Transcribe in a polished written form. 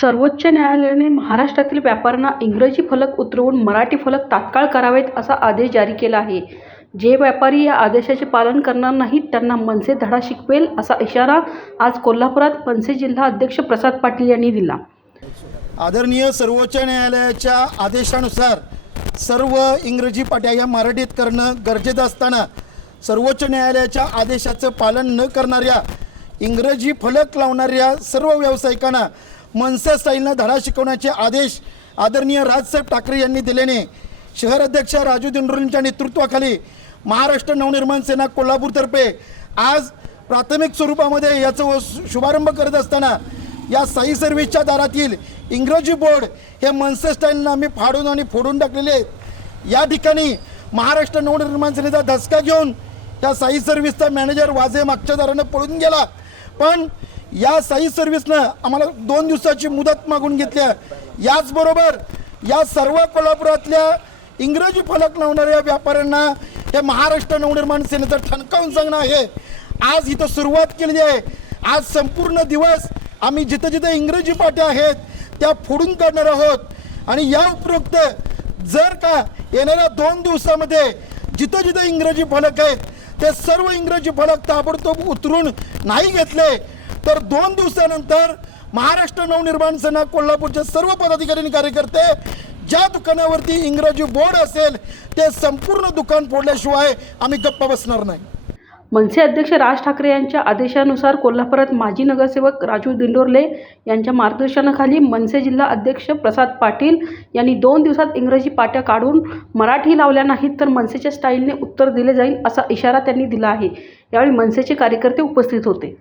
सर्वोच्च न्यायालयाने महाराष्ट्रातील व्यापाऱ्यांना इंग्रजी फलक उतरवून मराठी फलक तात्काळ करावेत असा आदेश जारी केला आहे. जे व्यापारी या आदेशाचे पालन करणार नाहीत त्यांना मनसे धडा शिकवेल असा इशारा आज कोल्हापुरात मनसे जिल्हा अध्यक्ष प्रसाद पाटील यांनी दिला. आदरणीय सर्वोच्च न्यायालयाच्या आदेशानुसार सर्व इंग्रजी पाट्या या मराठीत करणं गरजेचं असताना सर्वोच्च न्यायालयाच्या आदेशाचं पालन न करणाऱ्या इंग्रजी फलक लावणाऱ्या सर्व व्यावसायिकांना मनसे स्टाईलनं धडा शिकवण्याचे आदेश आदरणीय राजसाहेब ठाकरे यांनी दिल्याने शहर अध्यक्ष राजू दिंडोरींच्या नेतृत्वाखाली महाराष्ट्र नवनिर्माण सेना कोल्हापूरतर्फे आज प्राथमिक स्वरूपामध्ये याचा शुभारंभ करत असताना या साई सर्व्हिसच्या दारातील इंग्रजी बोर्ड हे मनसे स्टाईलनं आम्ही फाडून आणि फोडून टाकलेले आहेत. या ठिकाणी महाराष्ट्र नवनिर्माण सेनेचा धसका घेऊन या साई सर्व्हिसचा मॅनेजर वाजे मागच्या दारानं पळून गेला. पण या साई सर्व्हिसनं आम्हाला 2 दिवसाची मुदत मागून घेतल्या. याचबरोबर या सर्व कोल्हापुरातल्या इंग्रजी फलक लावणाऱ्या व्यापाऱ्यांना हे महाराष्ट्र नवनिर्माण सेनेचं ठणकावून सांगणं आहे. आज इथं सुरुवात केलेली आहे. आज संपूर्ण दिवस आम्ही जिथं जिथं इंग्रजी पाट्या आहेत त्या फोडून काढणार आहोत. आणि या उपरोक्त जर का येणाऱ्या 2 दिवसामध्ये जिथं जिथं इंग्रजी फलक आहेत ते सर्व इंग्रजी फलक ताबडतोब उतरून नाही घेतले तर 2 दिवसानंतर महाराष्ट्र नवनिर्माण सेना कोल्हापूरचे सर्व पदाधिकारी आणि कार्यकर्ते ज्या दुकानावरती इंग्रजी बोर्ड असेल ते संपूर्ण दुकान फोडल्याशिवाय आम्ही गप्पा बसणार नाही. मनसे अध्यक्ष राज ठाकरे यांच्या आदेशानुसार कोल्हापुरात माजी नगरसेवक राजू दिंडोरले यांच्या मार्गदर्शनाखाली मनसे जिल्हा अध्यक्ष प्रसाद पाटील यांनी 2 दिवसात इंग्रजी पाट्या काढून मराठी लावल्या नाहीत तर मनसेच्या स्टाईलने उत्तर दिले जाईल असा इशारा त्यांनी दिला आहे. यावेळी मनसेचे कार्यकर्ते उपस्थित होते.